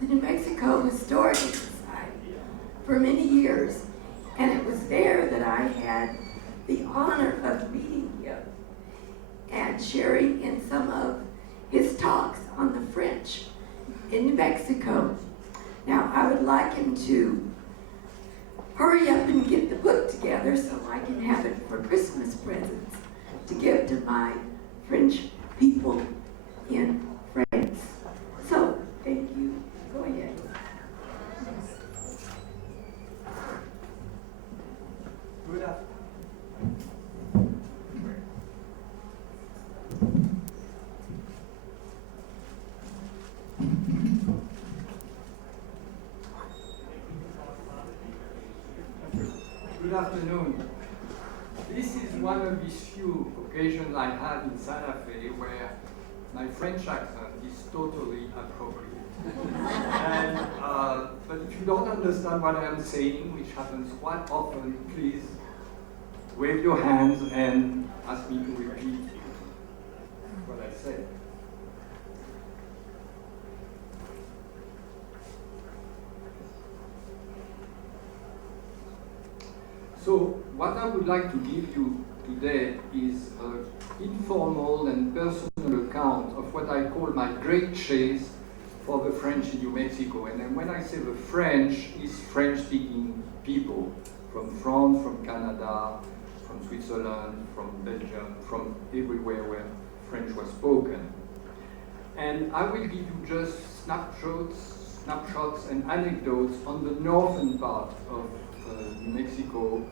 the New Mexico Historical Society for many years, and it was there that I had the honor of meeting him and sharing in some of his talks on the French in New Mexico. Now, I would like him to hurry up and get the book together so I can have it for Christmas presents to give to my French people in France. So, thank you. Go ahead. Good afternoon. Good afternoon. This is one of these few occasions I have in Santa Fe where my French accent is totally appropriate. And, but if you don't understand what I am saying, which happens quite often, please wave your hands and ask me to repeat what I said. So what I would like to give you today is an informal and personal account of what I call my great chase for the French in New Mexico. And then when I say the French, is French-speaking people from France, from Canada, from Switzerland, from Belgium, from everywhere where French was spoken. And I will give you just snapshots and anecdotes on the northern part of New Mexico,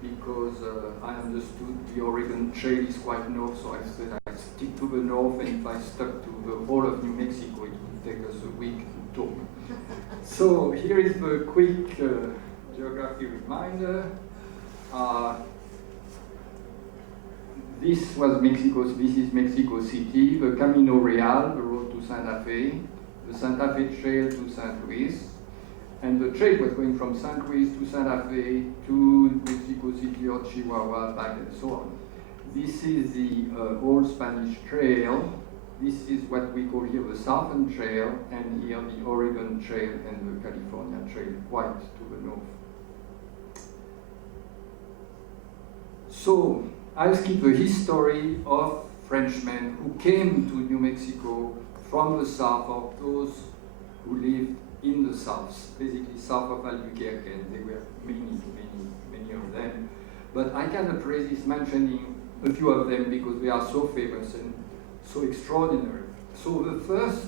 because I understood the Oregon Trail is quite north, so I said I'd stick to the north, and if I stuck to the whole of New Mexico, it would take us a week to talk. So here is the quick geography reminder. This is Mexico City, the Camino Real, the road to Santa Fe, the Santa Fe Trail to St. Louis, and the trail was going from St. Louis to Santa Fe to Mexico City or Chihuahua, back and so on. This is the old Spanish Trail. This is what we call here the Southern Trail, and here the Oregon Trail and the California Trail, quite to the north. So I'll skip the history of Frenchmen who came to New Mexico from the south, or those who lived in the south, basically south of Albuquerque, and there were many of them. But I cannot resist mentioning a few of them because they are so famous and so extraordinary. So the first,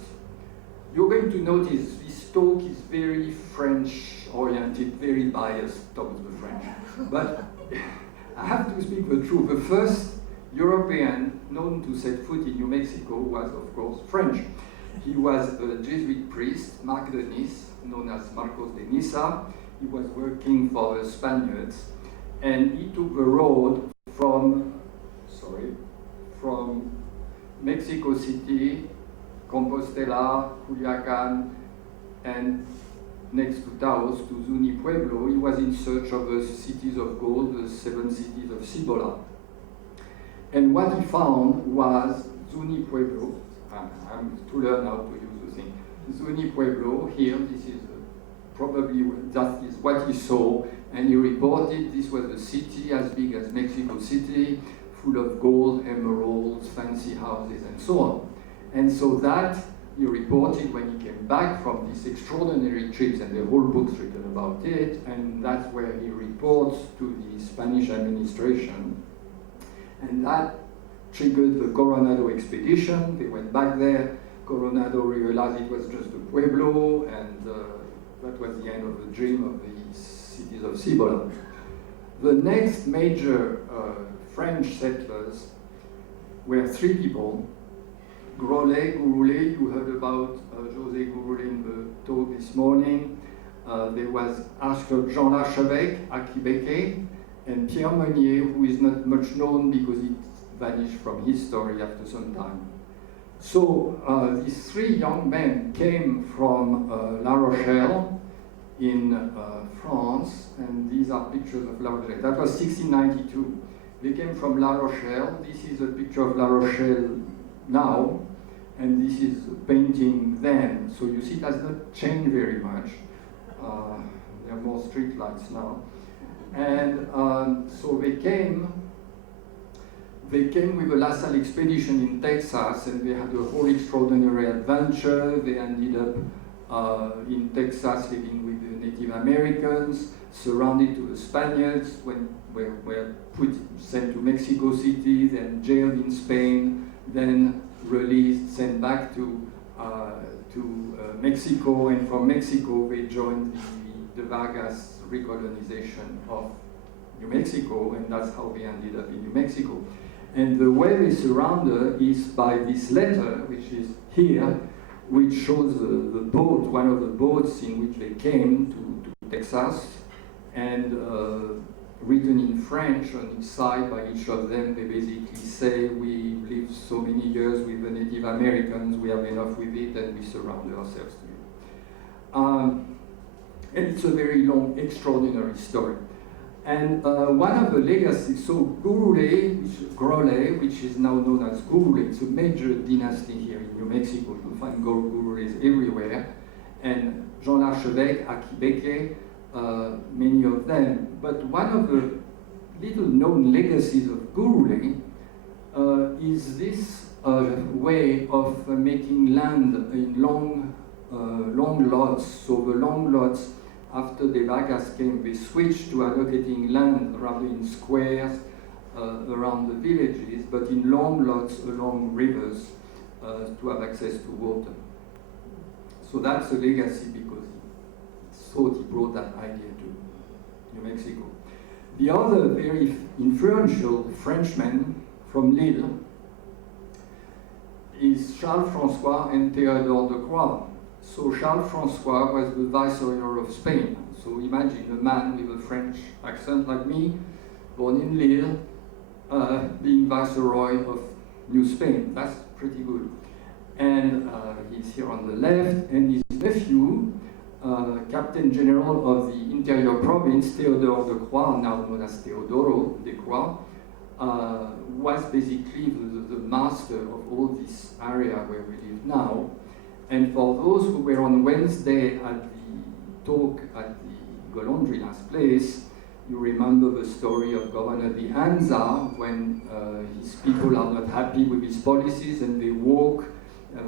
you're going to notice this talk is very French-oriented, very biased towards the French. But I have to speak the truth. The first European known to set foot in New Mexico was, of course, French. He was a Jesuit priest, Marc de Nice, known as Marcos de Niza. He was working for the Spaniards, and he took the road from Mexico City, Compostela, Culiacan, and next to Taos, to Zuni Pueblo. He was in search of the cities of gold, the 7 cities of Cibola. And what he found was Zuni Pueblo. I'm to learn how to use the thing. Zuni Pueblo, here, this is probably, that is what he saw, and he reported this was a city as big as Mexico City, full of gold, emeralds, fancy houses, and so on. And so that he reported when he came back from these extraordinary trips, and the whole book's written about it, and that's where he reports to the Spanish administration. And that triggered the Coronado expedition. They went back there. Coronado realized it was just a pueblo, and that was the end of the dream of the cities of Cibola. The next major French settlers were 3 people. Gurule, you heard about José Gurule in the talk this morning. There was Jean L'Archevêque, Archibeke, and Pierre Meunier, who is not much known because he vanished from history after some time. So these 3 young men came from La Rochelle in France, and these are pictures of La Rochelle. That was 1692. They came from La Rochelle. This is a picture of La Rochelle now, and this is a painting then. So you see it has not changed very much. There are more street lights now. And so they came with a LaSalle expedition in Texas, and they had a whole extraordinary adventure. They ended up in Texas living with the Native Americans, surrounded to the Spaniards, were sent to Mexico City, then jailed in Spain, then released, sent back to Mexico, and from Mexico they joined the Vargas recolonization of New Mexico, and that's how they ended up in New Mexico. And the way they surround her is by this letter, which is here, which shows the boat, one of the boats in which they came to Texas, and written in French on each side by each of them. They basically say, we lived so many years with the Native Americans, we have enough with it, and we surround ourselves to it. And it's a very long, extraordinary story. And one of the legacies, so Gurule, which is now known as Gurule, it's a major dynasty here in New Mexico. You'll find Gurules everywhere. And Jean l'Archevêque, Akibeke, many of them. But one of the little known legacies of Gurule is this way of making land in long lots. So the long lots, after the Vargas came, they switched to allocating land rather in squares around the villages, but in long lots along rivers to have access to water. So that's a legacy because he thought he brought that idea to New Mexico. The other very influential Frenchman from Lille is Charles-François and Théodore de Croix. So Charles-François was the Viceroy of Spain. So imagine a man with a French accent like me, born in Lille, being Viceroy of New Spain. That's pretty good. And he's here on the left, and his nephew, Captain General of the Interior Province, Théodore de Croix, now known as Teodoro de Croix, was basically the master of all this area where we live now. And for those who were on Wednesday at the talk at the Golondrinas place, you remember the story of Governor de Anza when his people are not happy with his policies and they walk,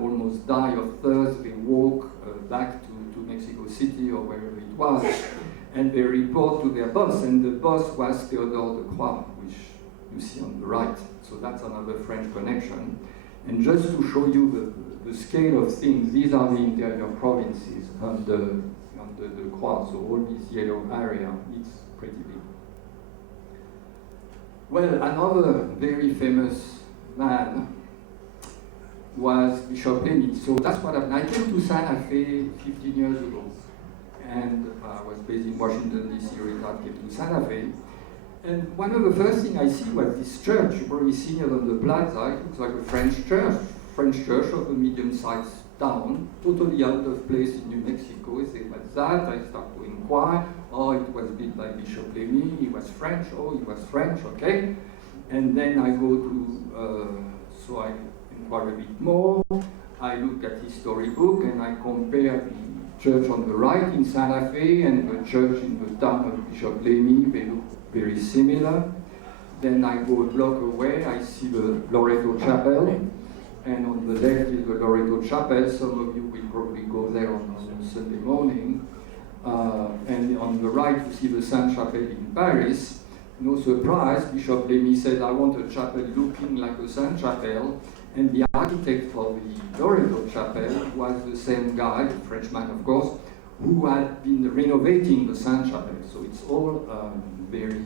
almost die of thirst, they walk back to Mexico City or wherever it was, and they report to their boss, and the boss was Théodore de Croix, which you see on the right. So that's another French connection. And just to show you the scale of things, these are the interior provinces under the Croix, so all this yellow area, it's pretty big. Well, another very famous man was Bishop Lamy. So that's what happened. I came to Santa Fe 15 years ago, and I was based in Washington D.C. Retired, came to Santa Fe. And one of the first things I see was this church. You probably seen it on the plaza. It looks like a French church of a medium-sized town, totally out of place in New Mexico. I say, what's that? I start to inquire. Oh, it was built by Bishop Lamy. He was French. Oh, he was French. Okay. And then I go to, so I inquire a bit more. I look at his storybook and I compare the church on the right in Santa Fe and the church in the town of Bishop Lamy. They look very similar. Then I go a block away, I see the Loreto Chapel, and on the left is the Loreto Chapel. Some of you will probably go there on Sunday morning. And on the right you see the Sainte Chapelle in Paris. No surprise, Bishop Lamy said, I want a chapel looking like a Sainte Chapelle, and the architect for the Loreto Chapel was the same guy, a Frenchman of course, who had been renovating the Sainte Chapelle. So it's all very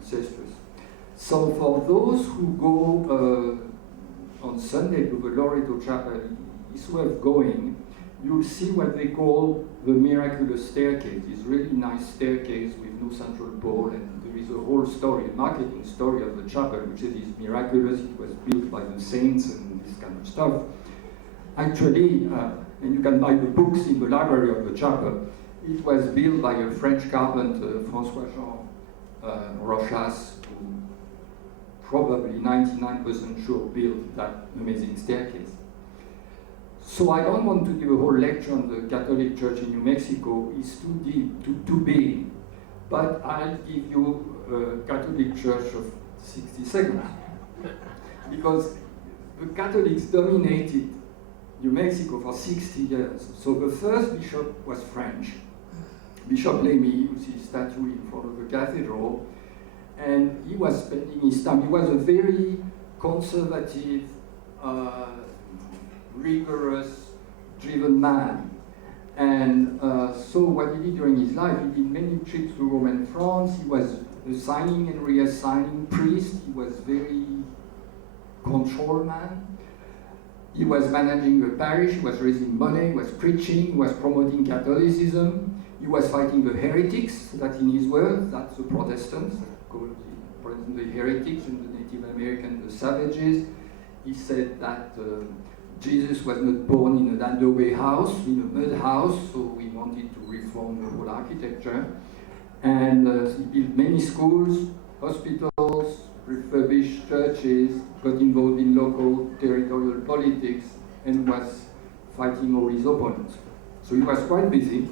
incestuous. So for those who go on Sunday to the Loreto Chapel, it's worth going. You'll see what they call the miraculous staircase. It's really nice staircase with no central pole, and there is a whole story, a marketing story of the chapel, which is miraculous. It was built by the saints and this kind of stuff. Actually, and you can buy the books in the library of the chapel, it was built by a French carpenter, François-Jean Rochas, who probably 99% sure built that amazing staircase. So I don't want to give a whole lecture on the Catholic Church in New Mexico. It's too deep, too big. But I'll give you a Catholic Church of 60 seconds. Because the Catholics dominated New Mexico for 60 years. So the first bishop was French. Bishop Lamy, you see his statue in front of the cathedral, and he was spending his time. He was a very conservative, rigorous, driven man. And so what he did during his life, he did many trips to Rome and France. He was assigning and reassigning priests. He was very control man. He was managing the parish, he was raising money, he was preaching, he was promoting Catholicism. He was fighting the heretics, that in his words, that's the Protestants, called the heretics, and the Native American, the savages. He said that Jesus was not born in an adobe house, in a mud house, so he wanted to reform the whole architecture. And he built many schools, hospitals, refurbished churches, got involved in local territorial politics, and was fighting all his opponents. So he was quite busy.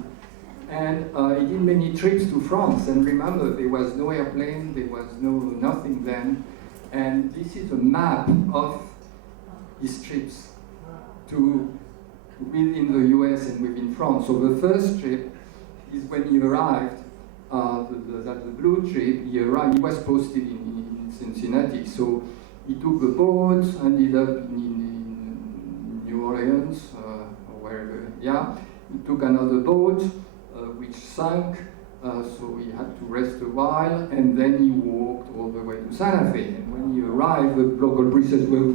And he did many trips to France, and remember, there was no airplane, there was nothing then. And this is a map of his trips to within the US and within France. So the first trip is when he arrived, the blue trip, he was posted in Cincinnati. So he took the boat, ended up in New Orleans, or wherever, yeah. He took another boat, which sank, so he had to rest a while, and then he walked all the way to Santa Fe. And when he arrived, the local priest says, well,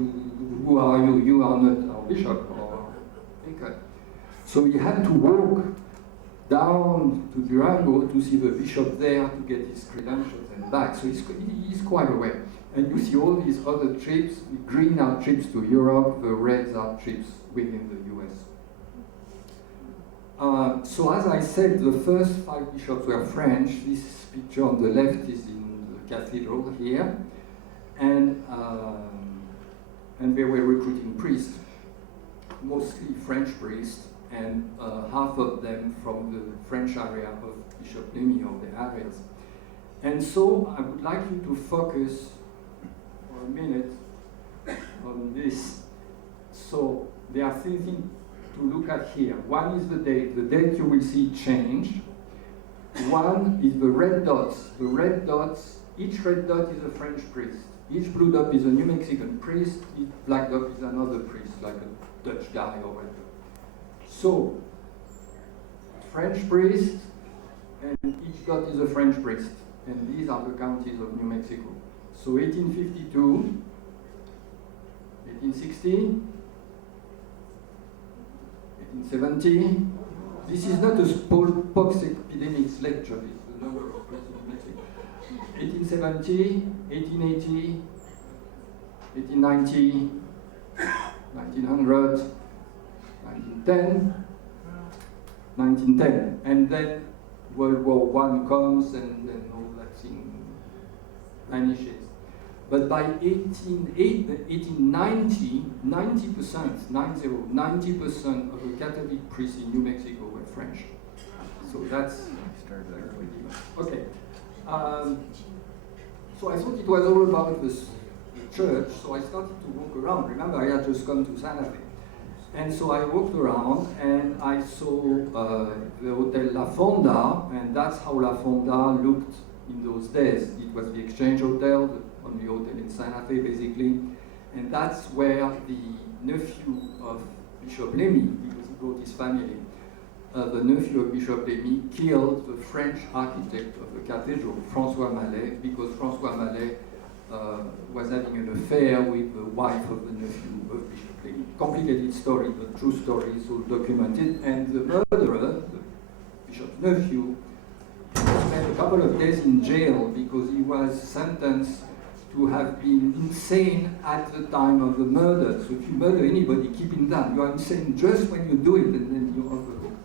who are you? You are not our bishop or vicar. So he had to walk down to Durango to see the bishop there to get his credentials and back. So he's quite aware. And you see all these other trips. The green are trips to Europe, the reds are trips within the US. So as I said, the first 5 bishops were French. This picture on the left is in the cathedral here. And they were recruiting priests, mostly French priests, and half of them from the French area of Bishop Lamy, or the areas. And so I would like you to focus for a minute on this. So there are 3 things to look at here. One is the date. The date you will see changed. One is the red dots. The red dots, each red dot is a French priest. Each blue dot is a New Mexican priest. Each black dot is another priest, like a Dutch guy or whatever. So, French priest, and each dot is a French priest. And these are the counties of New Mexico. So 1852, 1860, 1870. This is not a smallpox epidemics lecture, it's the number of priests in Mexico. 1870, 1880, 1890, 1900, 1910, 1910. And then World War I comes, and then all that thing vanishes. But by 1890, 90% of the Catholic priests in New Mexico were French. So that's okay. So I thought it was all about the church, so I started to walk around. Remember, I had just come to Santa Fe. And so I walked around, and I saw the Hotel La Fonda, and that's how La Fonda looked in those days. It was the Exchange Hotel, the only hotel in Santa Fe, basically. And that's where the nephew of Bishop Lamy, because he brought his family, the nephew of Bishop Lamy killed the French architect of the cathedral, François-Marie, because François-Marie was having an affair with the wife of the nephew of Bishop Lamy. Complicated story, but true story, is all documented. And the murderer, the bishop's nephew, spent a couple of days in jail because he was sentenced to have been insane at the time of the murder. So if you murder anybody, keep him down. You are insane just when you do it, and then you're off the hook.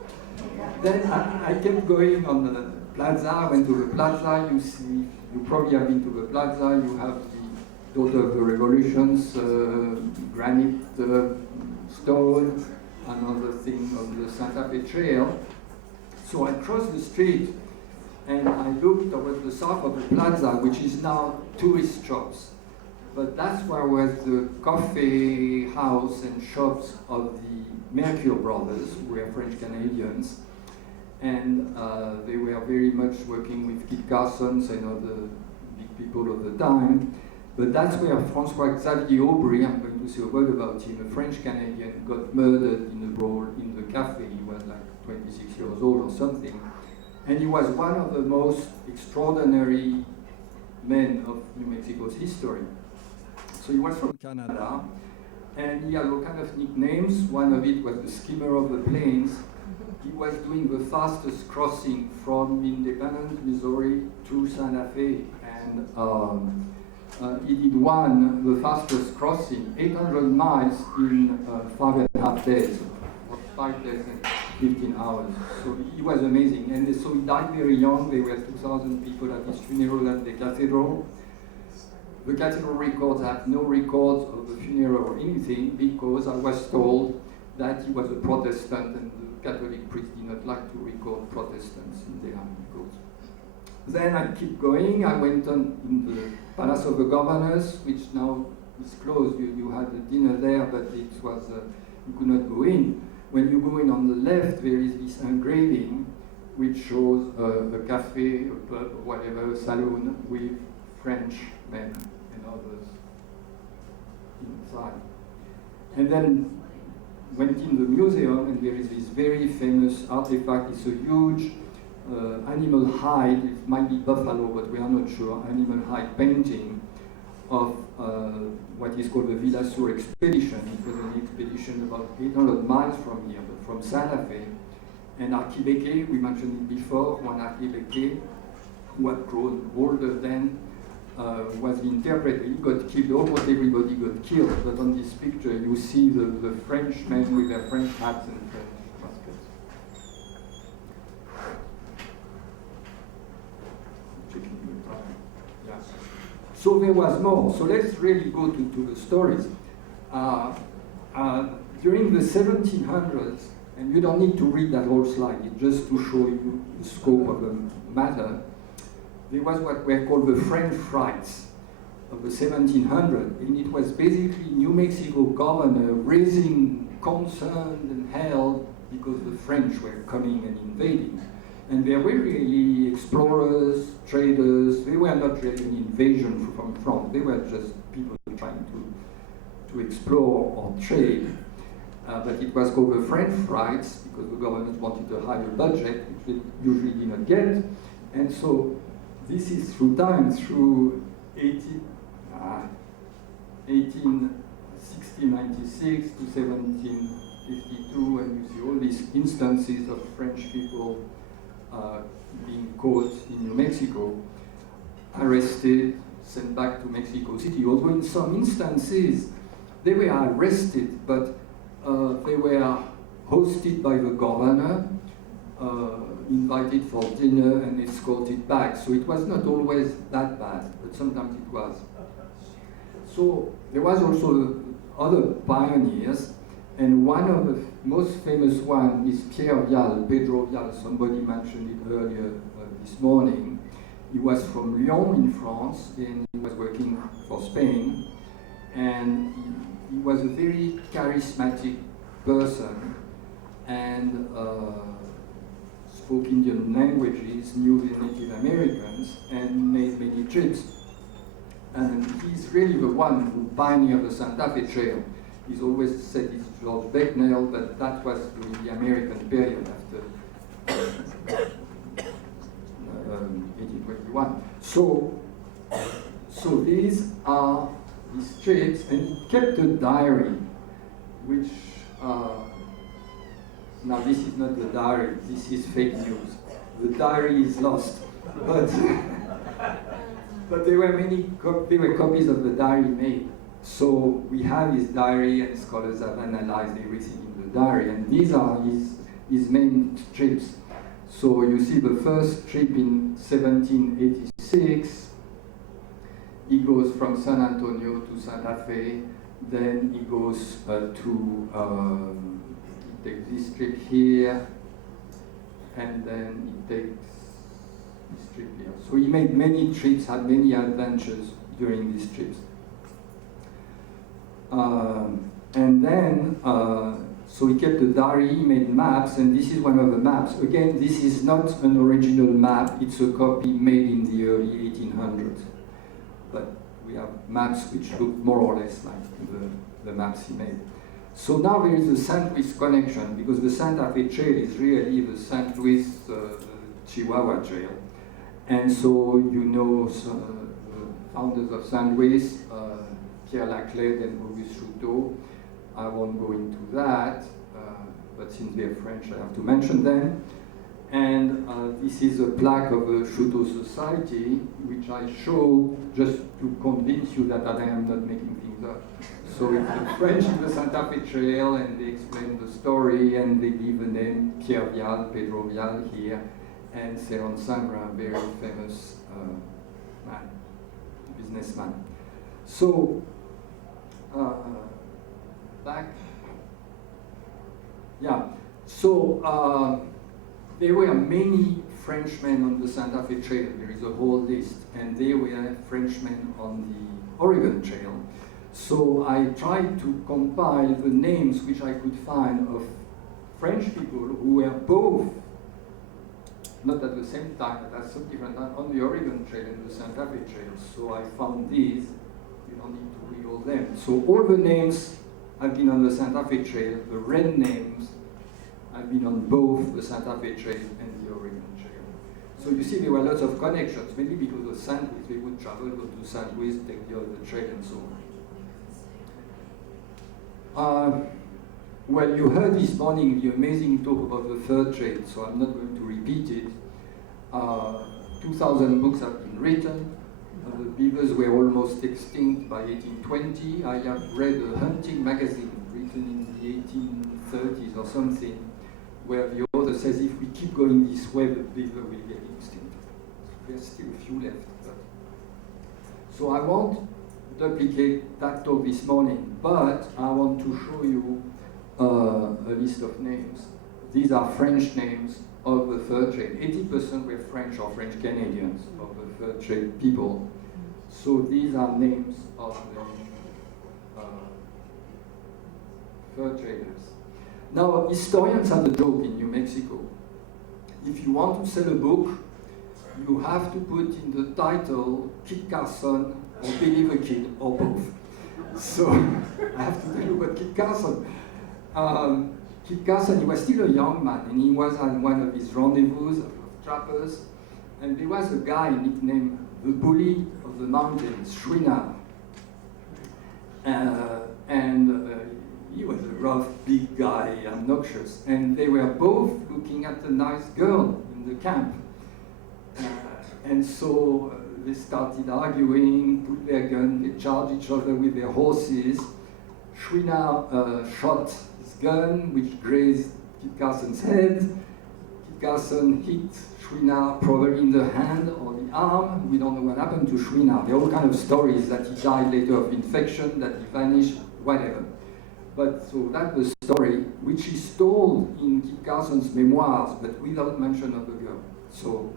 Then I kept going on the plaza. I went to the plaza. You see, you probably have been to the plaza. You have the Daughter of the Revolutions, granite stone. another thing on the Santa Fe Trail. So I crossed the street and I looked towards the south of the plaza, which is now tourist shops. But that's where was the coffee house and shops of the Mercure brothers, who were French Canadians. And they were very much working with Kit Carson's and other big people of the time. But that's where François-Xavier Aubry, I'm going to say a word about him, a French Canadian, got murdered in a brawl in the cafe. He was like 26 years old or something. And he was one of the most extraordinary men of New Mexico's history. So he was from Canada, and he had all kind of nicknames. One of it was the skimmer of the plains. He was doing the fastest crossing from Independence, Missouri to Santa Fe, and he did the fastest crossing, 800 miles in 5.5 days, or 5 days and 15 hours. So he was amazing, and so he died very young. There were 2,000 people at his funeral at the cathedral. The cathedral records have no records of the funeral or anything, because I was told that he was a Protestant and the Catholic priests did not like to record Protestants in their records. Then I keep going. I went on in the Palace of the Governors, which now is closed. You had a dinner there, but it was you could not go in. When you go in on the left, there is this engraving which shows a cafe, a pub, or whatever, a saloon with French men and others inside. And then went in the museum, and there is this very famous artifact. It's a huge animal hide, it might be buffalo, but we are not sure, animal hide painting of what is called the Villa Sur expedition. It was an expedition about 800 miles from here, but from Santa Fe. And Archibeke, we mentioned it before, one Archibeke, who had grown older then, was the interpreter. He got killed, almost everybody got killed, but on this picture you see the Frenchmen with their French hats and French muskets. Yeah. So there was more. So let's really go to the stories. During the 1700s, and you don't need to read that whole slide, it's just to show you the scope of the matter, there was what were called the French Frights of the 1700s, and it was basically New Mexico governor raising concern and hell because the French were coming and invading. And they were really explorers, traders. They were not really an invasion from France. They were just people trying to explore or trade. But it was called the French Frights because the government wanted a higher budget, which they usually did not get. And so this is through time, through 1696 to 1752, and you see all these instances of French people being caught in New Mexico, arrested, sent back to Mexico City. Although in some instances they were arrested, but they were hosted by the governor, invited for dinner and escorted back. So it was not always that bad, but sometimes it was. So there was also other pioneers, and one of the most famous one is Pierre Vial, Pedro Vial. Somebody mentioned it earlier this morning. He was from Lyon in France, and he was working for Spain, and he was a very charismatic person, and spoke Indian languages, knew the Native Americans, and made many trips. And he's really the one who pioneered the Santa Fe Trail. He's always said it's George Becknell, but that was during the American period after 1821. So these are these trips, and he kept a diary, which now this is not the diary, this is fake news. The diary is lost, but there were copies of the diary made. So we have his diary, and scholars have analyzed everything in the diary, and these are his main trips. So you see the first trip in 1786, he goes from San Antonio to Santa Fe, then he goes he takes this trip here, and then he takes this trip here. So he made many trips, had many adventures during these trips. And then, so he kept a diary, he made maps, and this is one of the maps. Again, this is not an original map, it's a copy made in the early 1800s. But we have maps which look more or less like the maps he made. So now there is a St. Louis connection, because the Santa Fe Trail is really the St. Louis Chihuahua Trail. And so you know the founders of St. Louis, Pierre Laclede and Auguste Chouteau. I won't go into that, but since they're French, I have to mention them. And this is a plaque of the Chouteau Society, which I show just to convince you that I am not making things up. So it's the French in the Santa Fe Trail, and they explain the story, and they give the name Pierre Vial, Pedro Vial here, and Céron Singrin, very famous man, businessman. So, back. Yeah, so there were many Frenchmen on the Santa Fe Trail. There is a whole list, and there were Frenchmen on the Oregon Trail. So I tried to compile the names which I could find of French people who were both, not at the same time, but at some different time, on the Oregon Trail and the Santa Fe Trail. So I found these. You don't need to read all them. So all the names have been on the Santa Fe Trail. The red names have been on both the Santa Fe Trail and the Oregon Trail. So you see there were lots of connections, maybe because of St. Louis. They would travel, go to St. Louis, take the other trail and so on. Well, you heard this morning the amazing talk about the third trail, so I'm not going to repeat it. 2,000 books have been written. The beavers were almost extinct by 1820. I have read a hunting magazine written in the 1830s or something, where the author says if we keep going this way, the beaver will get extinct. There's still a few left. So I won't duplicate that talk this morning, but I want to show you a list of names. These are French names of the third trail. 80% were French or French Canadians of the third trail people. So these are names of the third trailers. Now, historians have a joke in New Mexico. If you want to sell a book, you have to put in the title Kit Carson or Billy the Kid, or both. So I have to tell you about Kit Carson. Kit Carson, he was still a young man, and he was at one of his rendezvous of trappers, and there was a guy nicknamed the Bully of the Mountains, Chouinard. He was a rough, big guy, obnoxious, and they were both looking at a nice girl in the camp. And so they started arguing, put their gun, they charged each other with their horses. Chouinard shot his gun, which grazed Kit Carson's head. Kit Carson hit Chouinard probably in the hand or the arm. We don't know what happened to Chouinard. There are all kinds of stories that he died later of infection, that he vanished, whatever. But so that's the story, which is told in Kit Carson's memoirs, but without mention of the girl. So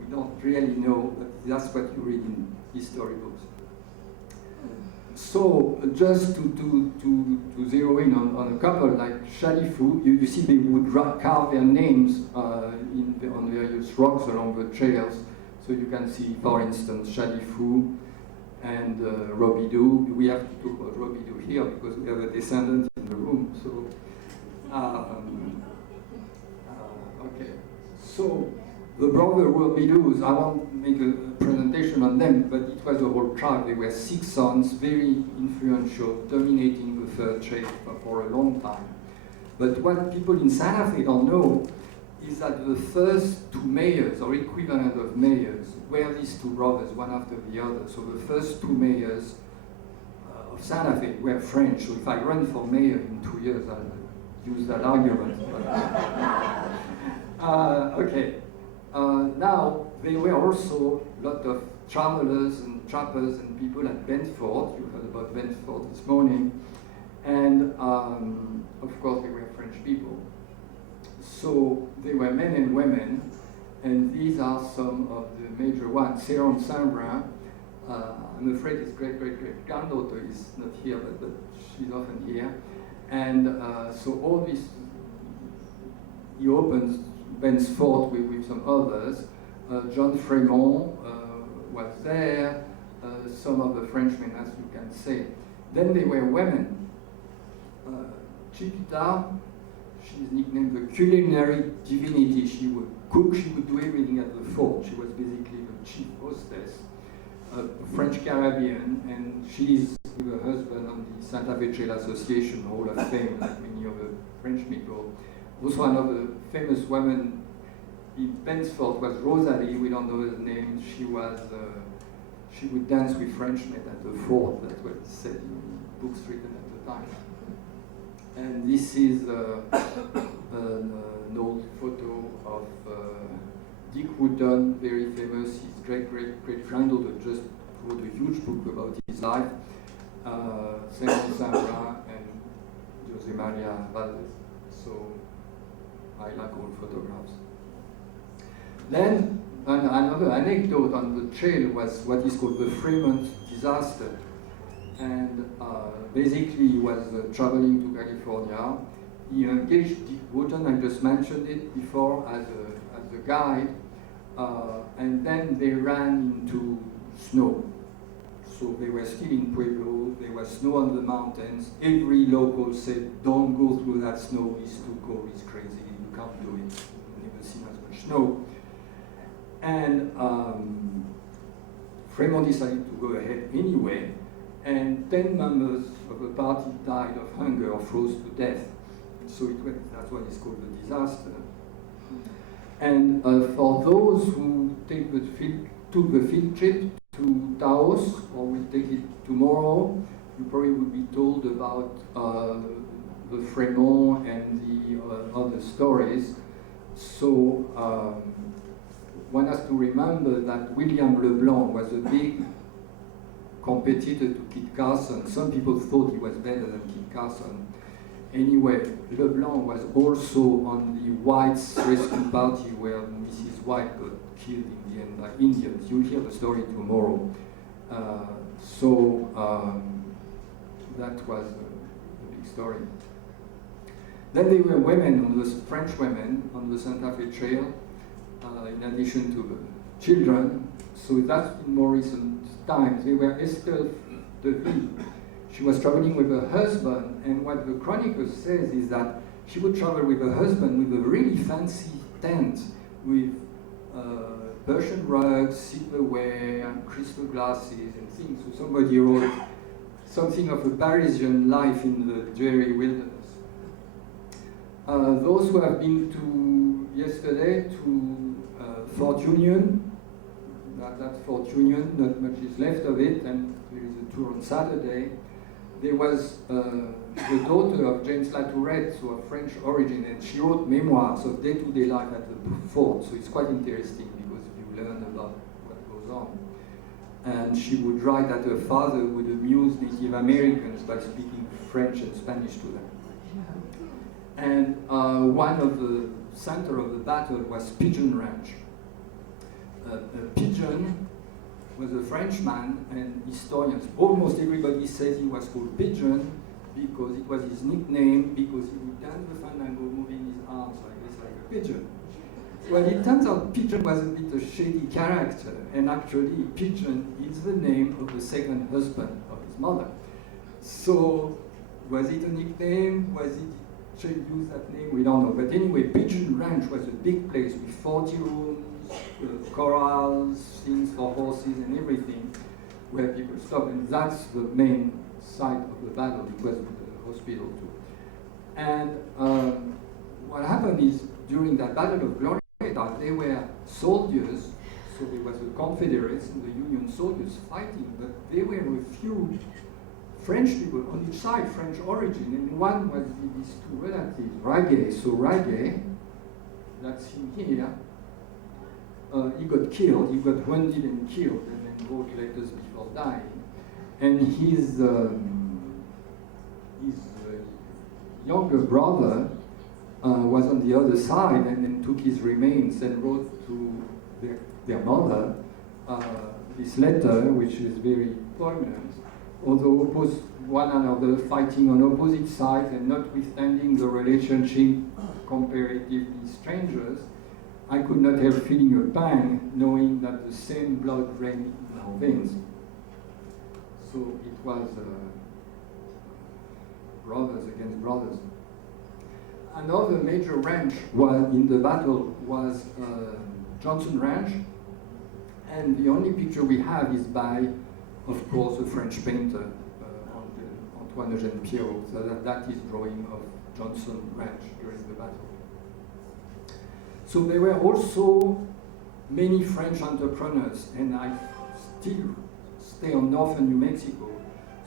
we don't really know, but that's what you read in history books. So just to zero in on a couple like Chalifou, you see they would carve their names on various rocks along the trails. So you can see, for instance, Chalifou and Robidoux. We have to talk about Robidoux here because we have a descendant in the room. So, okay. So the brother Robidoux, I won't make a presentation on them, but it was a whole tribe. There were 6 sons, very influential, dominating the third trail for a long time. But what people in Santa Fe don't know is that the first 2 mayors, or equivalent of mayors, were these 2 brothers, one after the other. So the first 2 mayors of Santa Fe were French. So if I run for mayor in 2 years, I'll use that argument. Okay. Now, there were also a lot of travelers and trappers and people at Bentford. You heard about Bentford this morning. And of course, they were French people. So they were men and women, and these are some of the major ones. Céron Saint-Brun, I'm afraid his great-great-great-granddaughter is not here, but she's often here. And so all this, he opens thenceforth with some others. John Fremont was there, some of the Frenchmen, as you can say. Then there were women. Chiquita, she's nicknamed the culinary divinity. She would cook, she would do everything at the fort. She was basically the chief hostess, French Caribbean, and she's with her husband on the Santa Fe Trail Association Hall of Fame, like many of the French people. Also another famous woman in Pensford was Rosalie, we don't know her name. She would dance with Frenchmen at the fort, that's what it said in books written at the time. And this is an old photo of Dick Wooton, very famous. His great-great-great-granddaughter just wrote a huge book about his life. Céron Saint-Brun and José María Valdés. So I like old photographs. Then another anecdote on the trail was what is called the Fremont disaster. And basically he was traveling to California. He engaged Dick Wooton, I just mentioned it before, as a guide. And then they ran into snow. So they were still in Pueblo, there was snow on the mountains. Every local said, don't go through that snow, it's too cold, it's crazy, you can't do it. You've never seen as much snow. And Fremont decided to go ahead anyway, and 10 members of the party died of hunger or froze to death. So that's why it's called the disaster. And for those who took the field trip to Taos, or will take it tomorrow, you probably will be told about the Fremont and the other stories. So one has to remember that William LeBlanc was a big competitor to Kit Carson. Some people thought he was better than Kit Carson. Anyway, LeBlanc was also on the Whites Rescue Party where Mrs. White got killed in the end by Indians. You'll hear the story tomorrow. That was a big story. Then there were women, French women, on the Santa Fe Trail, in addition to the children. So that's in more recent times. They were Estelle Deville. She was traveling with her husband, and what the chronicler says is that she would travel with her husband with a really fancy tent with Persian rugs, silverware, crystal glasses, and things. So somebody wrote something of a Parisian life in the dreary wilderness. Those who have been to yesterday to Fort Union, that Fort Union, not much is left of it, and there is a tour on Saturday. There was the daughter of James Latourette, so of French origin, and she wrote memoirs of day-to-day life at the fort, so it's quite interesting because you learn about what goes on. And she would write that her father would amuse Native Americans by speaking French and Spanish to them. And one of the center of the battle was Pigeon Ranch. Pigeon was a Frenchman, and historians, almost everybody says he was called Pigeon because it was his nickname, because he would dance the fandango moving his arms like this, like a pigeon. Well, it turns out Pigeon was a bit a shady character, and actually Pigeon is the name of the second husband of his mother. So, was it a nickname? Was it should use that name? We don't know. But anyway, Pigeon Ranch was a big place with 40 rooms, corrals, things for horses and everything, where people stop, and that's the main site of the battle. It was the hospital too. And what happened is, during that Battle of Glory, they were soldiers, so there was the Confederates and the Union soldiers fighting, but there were a few French people on each side, French origin, and one was these two relatives, Raguet. So Raguet, that's him here, he got killed, he got wounded and killed, and then wrote letters before dying. And his younger brother was on the other side and then took his remains and wrote to their mother this letter, which is very poignant, although opposed one another, fighting on opposite sides and notwithstanding the relationship comparatively strangers, I could not help feeling a pang knowing that the same blood ran in our veins. So it was brothers against brothers. Another major ranch in the battle was Johnson Ranch, and the only picture we have is by, of course, a French painter, Antoine Eugène Pierrot. So that is drawing of Johnson Ranch during the battle. So there were also many French entrepreneurs, and I still stay on northern New Mexico.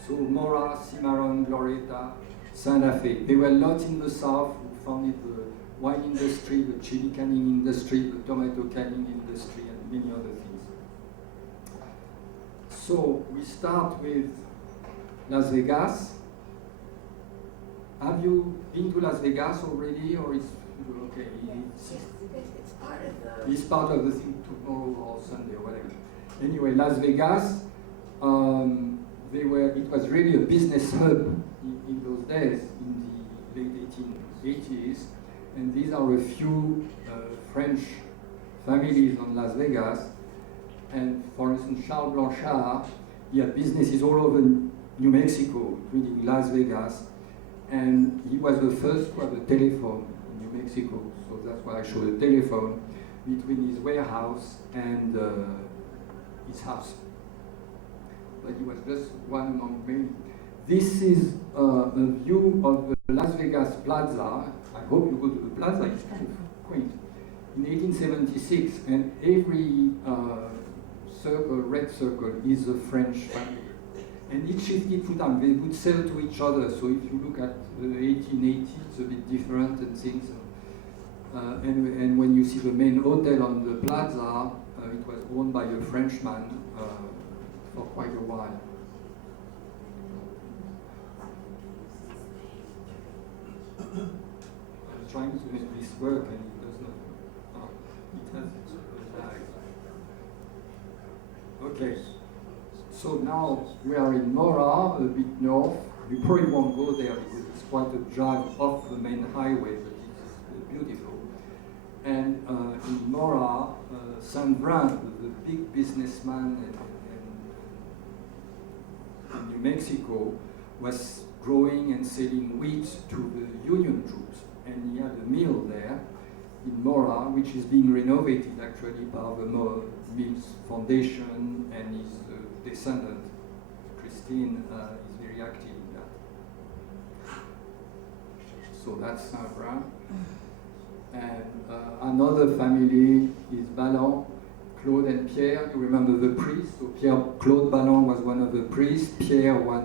So Mora, Cimarron, Glorieta, Santa Fe. There were lots in the south who founded the wine industry, the chili canning industry, the tomato canning industry, and many other things. So we start with Las Vegas. Have you been to Las Vegas already, or is okay? It's part of the thing tomorrow or Sunday or whatever. Anyway, Las Vegas. It was really a business hub in those days, in the late 1880s, and these are a few French families on Las Vegas. And for instance, Charles Blanchard, he had businesses all over New Mexico, including Las Vegas, and he was the first to have a telephone in New Mexico, so that's why I showed a telephone between his warehouse and his house. But he was just one among many. This is a view of the Las Vegas Plaza. I hope you go to the plaza, it's kind of quaint. In 1876, and every red circle, is a French family. And it shifted through time. They would sell to each other. So if you look at the 1880s, it's a bit different and things. And when you see the main hotel on the plaza, it was owned by a Frenchman for quite a while. I'm trying to make this work and it does not. It has lag. Okay, so now we are in Mora, a bit north. You probably won't go there because it's quite a drive off the main highway, but it's beautiful. And in Mora, Saint Brand, the big businessman in New Mexico, was growing and selling wheat to the Union troops. And he had a mill there in Mora, which is being renovated actually by the Mill's Foundation, and his descendant, Christine, is very active in that. So that's Saint Brand. And another family is Ballon, Claude and Pierre. You remember the priest? So Claude Ballon was one of the priests. Pierre was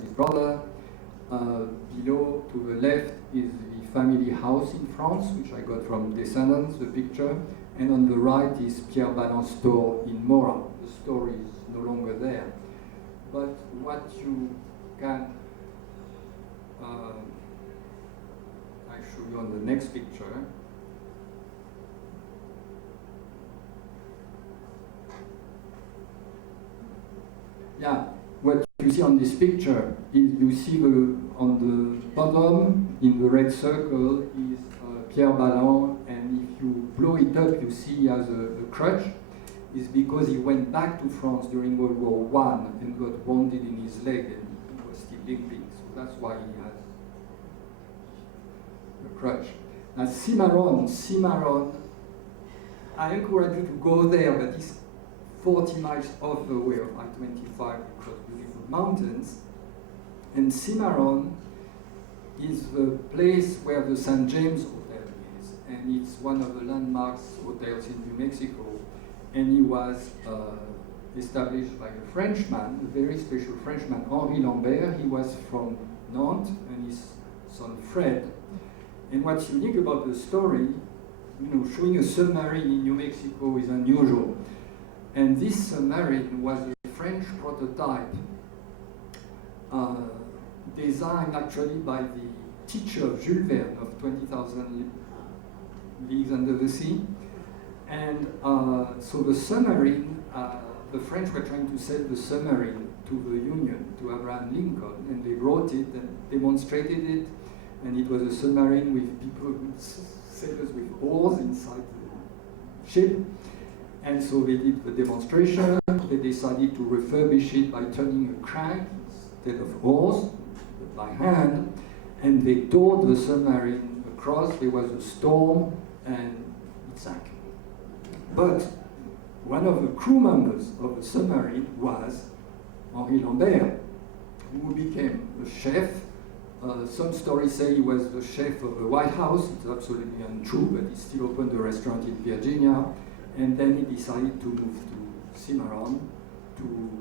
his brother. Below, to the left, is the family house in France, which I got from Descendants, the picture. And on the right is Pierre Ballon's store in Mora. The store is no longer there. But what you can, I show you on the next picture. Yeah, what you see on this picture is you see on the bottom in the red circle is Pierre Ballon, and if you blow it up, you see he has a crutch. Is because he went back to France during World War I and got wounded in his leg, and he was still limping. So that's why he has a crutch. Now Cimarron, I encourage you to go there, but it's 40 miles off the way of I-25 across beautiful mountains. And Cimarron is the place where the St. James Hotel is, and it's one of the landmarks hotels in New Mexico. And he was established by a Frenchman, a very special Frenchman, Henri Lambert. He was from Nantes, and his son Fred. And what's unique about the story, showing a submarine in New Mexico is unusual. And this submarine was a French prototype designed actually by the teacher of Jules Verne of 20,000 Leagues Under the Sea. And so the submarine, the French were trying to sell the submarine to the Union, to Abraham Lincoln, and they brought it and demonstrated it, and it was a submarine with people, sailors with oars inside the ship. And so they did the demonstration. They decided to refurbish it by turning a crank instead of oars, by hand, and they towed the submarine across. There was a storm, and it sank. But one of the crew members of the submarine was Henri Lambert, who became the chef. Some stories say he was the chef of the White House. It's absolutely untrue, but he still opened a restaurant in Virginia. And then he decided to move to Cimarron to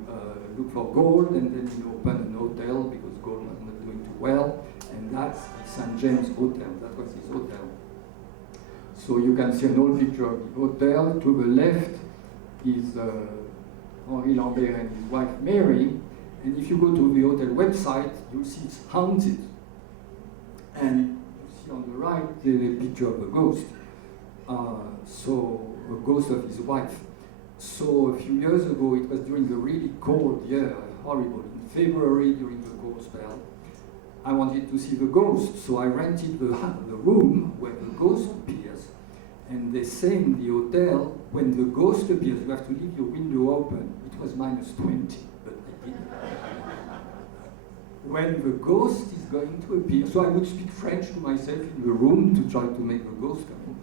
look for gold, and then he opened an hotel because gold was not doing too well, and that's the St. James Hotel. That was his hotel. So you can see an old picture of the hotel. To the left is Henri Lambert and his wife Mary, and if you go to the hotel website, you'll see it's haunted. And you see on the right the picture of a ghost. So a ghost of his wife. So a few years ago, it was during a really cold year, horrible, in February during the cold spell. I wanted to see the ghost, so I rented the room where the ghost appears. And they say in the hotel, when the ghost appears, you have to leave your window open. It was -20, but I didn't. When the ghost is going to appear, so I would speak French to myself in the room to try to make the ghost come in.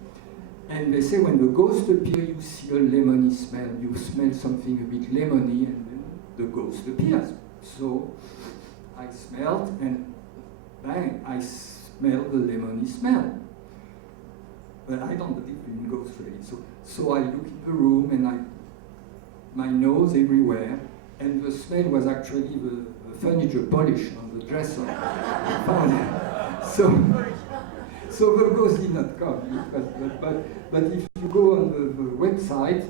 And they say when the ghost appears, you see a lemony smell. You smell something a bit lemony, and then the ghost appears. So I smelled, and bang, I smell the lemony smell. But I don't believe in ghosts really. So I look in the room, and my nose everywhere, and the smell was actually the furniture polish on the dresser. So the ghost did not come. But if you go on the website,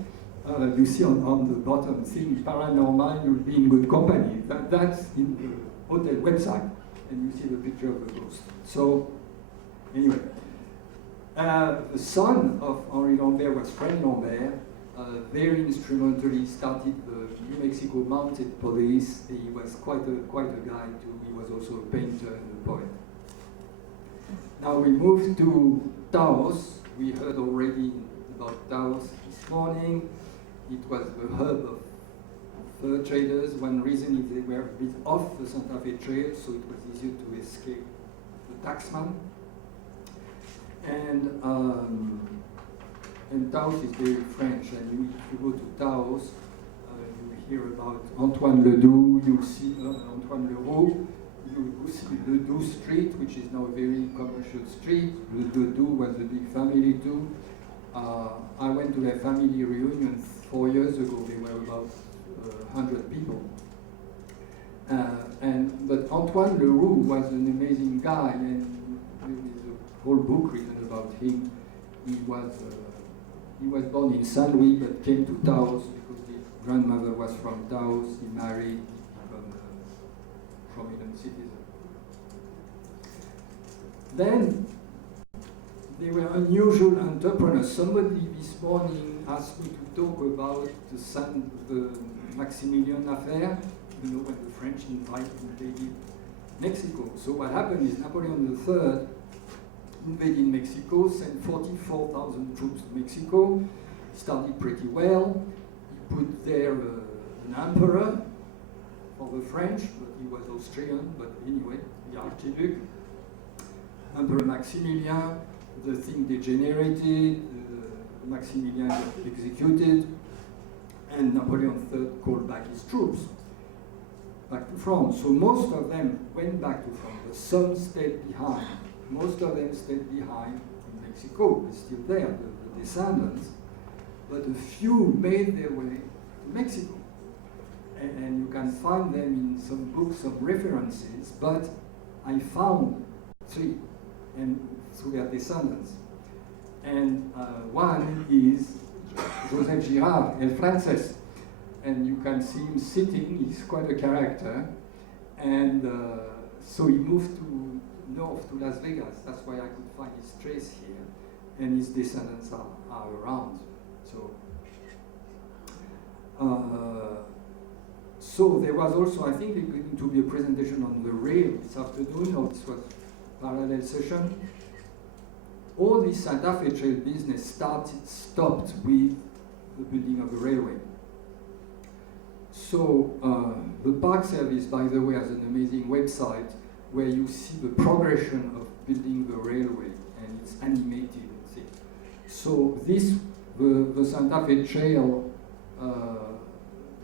you see on the bottom thing, paranormal, you'll be in good company. That's in the hotel website, and you see the picture of the ghost. So, anyway, the son of Henri Lambert was Fred Lambert. Very instrumentally started the New Mexico Mounted Police. He was quite a guy too. He was also a painter and a poet. Now we move to Taos. We heard already about Taos this morning. It was the hub of fur traders. One reason is they were a bit off the Santa Fe Trail, so it was easier to escape the taxman. And Taos is very French, and if you go to Taos, you hear about Antoine Ledoux, you see Antoine Leroux, you see Ledoux Street, which is now a very commercial street. Ledoux was a big family too. I went to their family reunion 4 years ago. There were about 100 people. But Antoine Leroux was an amazing guy, and there is a whole book written about him. He was born in Saint Louis, but came to Taos because his grandmother was from Taos. He married, he became a prominent citizen. Then they were unusual entrepreneurs. Somebody this morning asked me to talk about the Maximilian affair. You know, when the French invaded Mexico. So what happened is Napoleon III invaded Mexico, sent 44,000 troops to Mexico, started pretty well. He put there an emperor for the French, but he was Austrian, but anyway, the Archduke. Emperor Maximilian, the thing degenerated, Maximilian got executed, and Napoleon III called back his troops back to France. So most of them went back to France, but some stayed behind. Most of them stayed behind in Mexico. They're still there, the descendants. But a few made their way to Mexico. And you can find them in some books, some references, but I found 3, and through their descendants. And one is Joseph Girard, El Frances. And you can see him sitting, he's quite a character. And so he moved to north to Las Vegas. That's why I could find his trace here, and his descendants are around. So there was also, I think, going to be a presentation on the rail this afternoon, or this was a parallel session. All this Santa Fe Trail business stopped with the building of the railway. So the Park Service, by the way, has an amazing website where you see the progression of building the railway, and it's animated and things. So this, the Santa Fe Trail,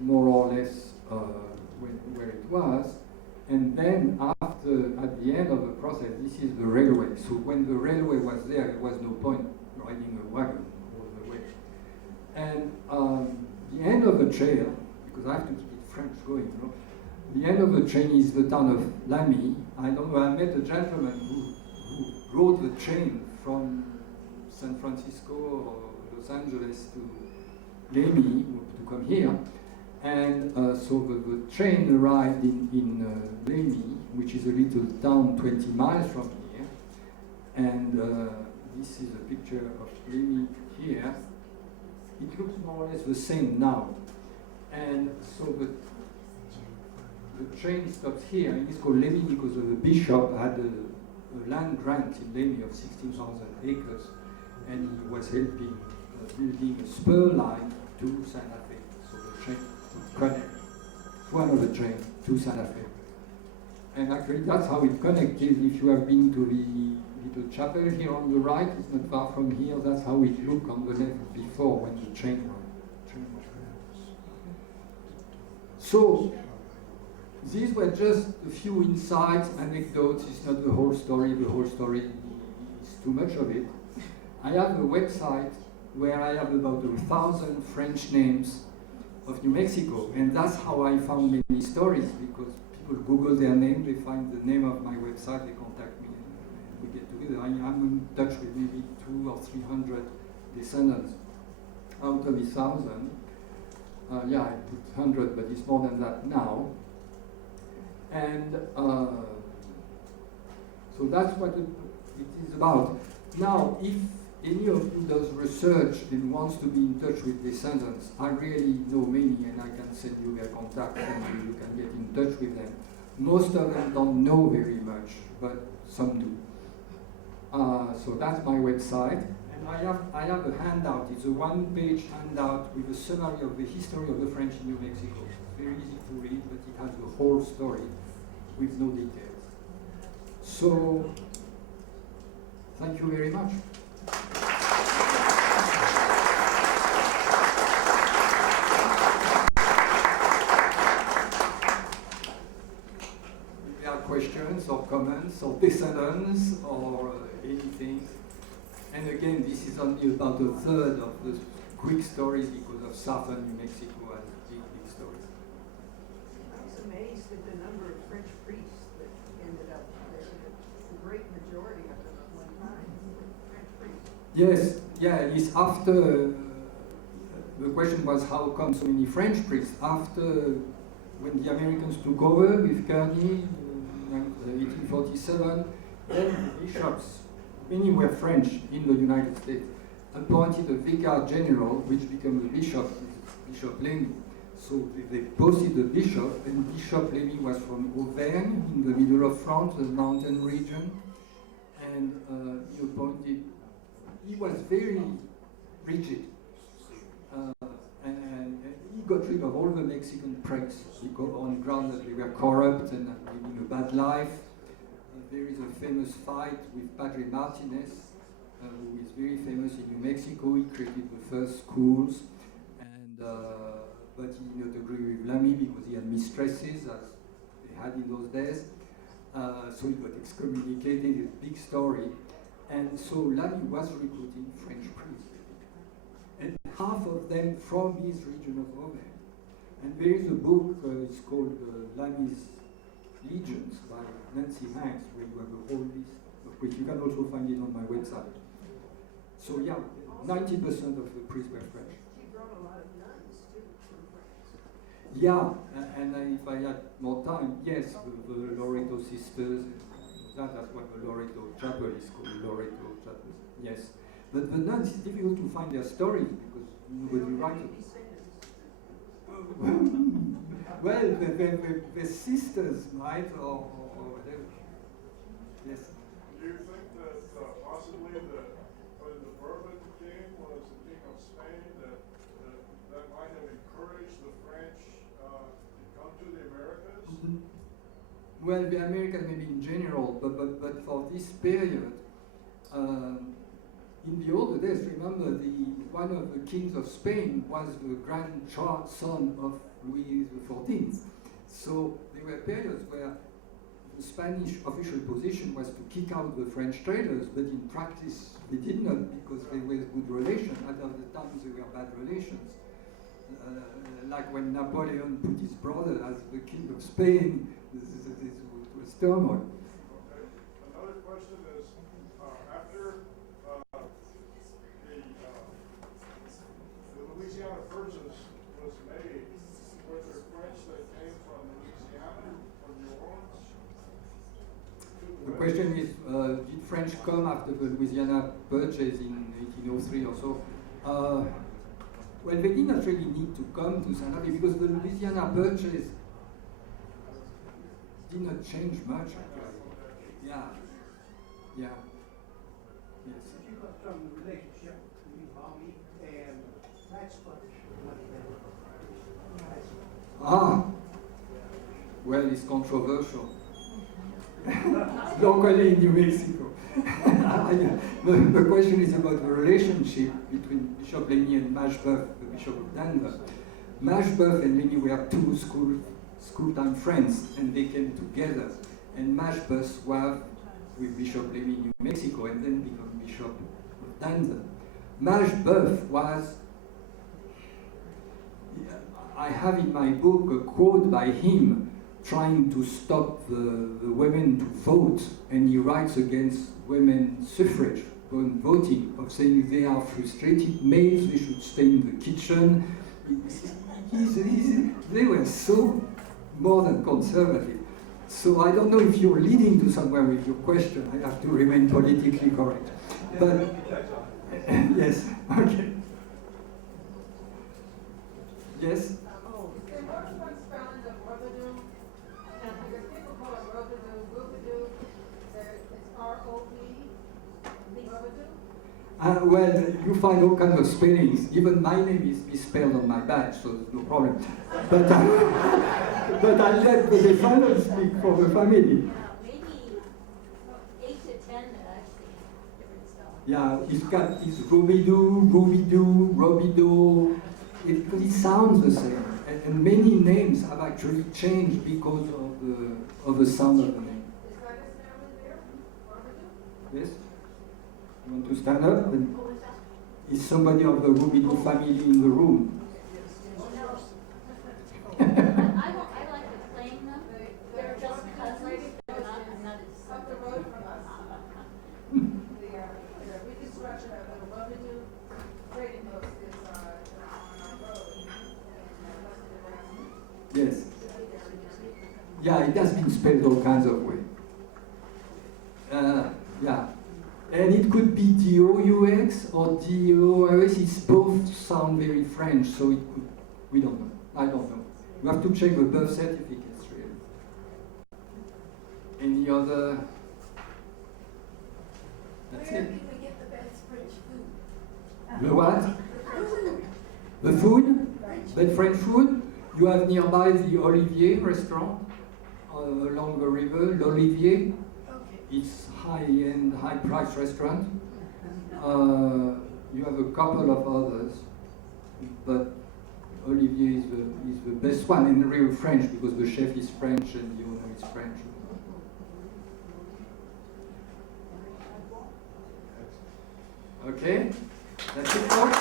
more or less where it was, and then after, at the end of the process, this is the railway. So when the railway was there, there was no point riding a wagon all the way. And the end of the trail, because I have to keep it French going, you know, the end of the train is the town of Lamy. I don't know, I met a gentleman who rode the train from San Francisco or Los Angeles to Lamy to come here. And so the train arrived in Lamy, which is a little town 20 miles from here. And this is a picture of Lamy here. It looks more or less the same now. And so the train stops here, and it's called Lamy because the bishop had a land grant in Lamy of 16,000 acres, and he was helping building a spur line to Santa Fe. So the train connect one of the train to Santa Fe. And actually that's how it connected. If you have been to the little chapel here on the right, it's not far from here, that's how it looked on the left before when the train was there. So these were just a few insights, anecdotes. It's not the whole story. The whole story is too much of it. I have a website where I have about 1,000 French names of New Mexico, and that's how I found many stories, because people Google their name, they find the name of my website, they contact me, and we get together. I'm in touch with maybe 200 or 300 descendants out of 1,000. Yeah, I put 100, but it's more than that now. And so that's what it is about. Now, if any of you does research and wants to be in touch with descendants, I really know many, and I can send you their contact and you can get in touch with them. Most of them don't know very much, but some do. So that's my website. And I have a handout. It's a one-page handout with a summary of the history of the French in New Mexico. It's very easy to read, but it has the whole story with no details. So, thank you very much. If there are questions or comments or descendants or anything. And again, this is only about a third of the quick stories because of southern New Mexico and big stories. I was amazed at the number of French priests that ended up there. The great majority of them at one time were French priests. Yes, yeah, it's after, the question was how come so many French priests? After, when the Americans took over with Kearny in 1847, then the bishops, many were French in the United States, appointed a vicar general, which became a bishop, Bishop Lamy. So they posted a bishop, and Bishop Lamy was from Auvergne, in the middle of France, the mountain region, and he appointed. He was very rigid, and he got rid of all the Mexican priests on ground that they were corrupt and living a bad life. There is a famous fight with Padre Martinez, who is very famous in New Mexico. He created the first schools, and but he did not agree with Lamy because he had mistresses, as they had in those days. So he got excommunicated. It's a big story. And so Lamy was recruiting French priests, and half of them from his region of Auvergne. And there is a book, it's called Lamy's Legions by Nancy Hanks, where you have a whole list of which you can also find it on my website. So yeah, 90% of the priests were French. She brought a lot of nuns too from France. Yeah, and if I had more time, yes, the Loreto sisters. That's what the Loreto Chapel is called, Loreto Chapel. Yes. But the nuns, it's difficult to find their stories because nobody writes them. Well, the sisters might, or whatever. Yes. Do you think that possibly that when the Bourbon king was the king of Spain, that might have encouraged the French to come to the Americas? Mm-hmm. Well, the Americans maybe in general, but for this period, in the older days, remember one of the kings of Spain was the grandson of Louis XIV. So there were periods where the Spanish official position was to kick out the French traders, but in practice they did not because there was good relations. At other times there were bad relations. Like when Napoleon put his brother as the king of Spain, this was turmoil. Okay. Another question is, after the Louisiana Purchase was made, were there French that came from Louisiana, from New Orleans? The question is, did French come after the Louisiana Purchase in 1803 or so? Well, they did not really need to come to Santa Fe because the Louisiana Purchase did not change much, actually. Yeah. Yeah. Yes. If you got some relationship between Bobby and Max Bunch, well, it's controversial. Locally in New Mexico. The question is about the relationship between Bishop Lenny and Mashbuff, the Bishop of Denver. Mashbuff and Lenny were two school-time friends, and they came together. And Mashbuff was with Bishop Lenny in New Mexico, and then became Bishop of Denver. Mashbuff was, I have in my book a quote by him trying to stop the women to vote, and he writes against women's suffrage, voting, of saying they are frustrated males, they should stay in the kitchen. They were so more than conservative. So I don't know if you're leading to somewhere with your question. I have to remain politically correct. But yes, okay. Yes? Well, you find all kinds of spellings. Even my name is misspelled on my badge, so there's no problem. But I let the defendant speak for the family. Maybe 8 to 10 actually different spellings. Yeah, it's got this Robidoux. It sounds the same, and many names have actually changed because of the sound of the name. Is that his family there? Yes. You want to stand up? And is somebody of the Robidoux family in the room? Oh, no. I like to claim them. They're just cousins. They're not as Up the road from us. The reconstruction of the Robidoux trading post is on our road. Yes. Yeah, it has been spelled all kinds of ways. Yeah. And it could be D-O-U-X or D-O-R-S. It's both sound very French, so it could, we don't know. I don't know. You have to check the birth certificates, really. Any other? That's Where it. can we get the best French food? The what? Food. The food? French But French food? You have nearby the Olivier restaurant along the river, l'Olivier. Okay. It's high-end, high-price restaurant. You have a couple of others, but Olivier is the best one, and real French because the chef is French and the owner is French. Okay, that's it, folks.